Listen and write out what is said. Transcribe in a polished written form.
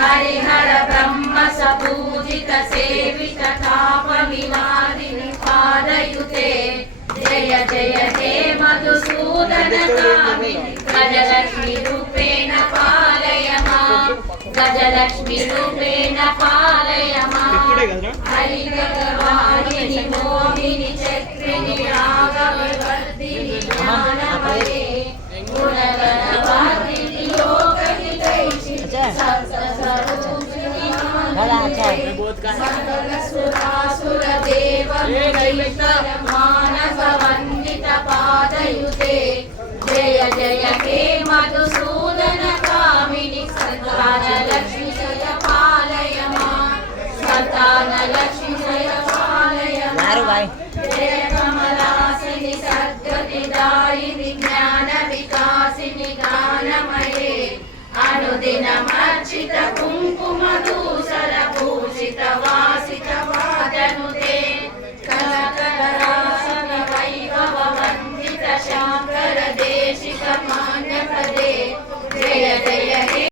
हरिहर ब्रह्म सपूजित सेवित ताप विवादिनि पादयुते जय जय हे मधुसूदन कामिनि गजलक्ष्मी रूपेण पालय मां गजलक्ष्मी रूपेण पालय मां हरिगर्वाणिनि मोहिनि चक्रिणि रागविवर्धिनि ज्ञानमये गुणगणवादिनि योगहितैषि सप्तस्वरूपिणि सकलसुरासुरदेव मानसवन्दित पादयुते जय जय हे मधुसूदन कामिनि संतानलक्ष्मी जय पालय मां संतानलक्ष्मी जय पालय मां जय कमलासिनि सद्गतिदायिनि ज्ञान विकासिनि गानमये अनुदिनमर्चित कुङ्कुम धूसर भूषित वासित वादनुते कनकरासन वैभव वन्दित शङ्कर देशिक मान्यपदे जय जय हे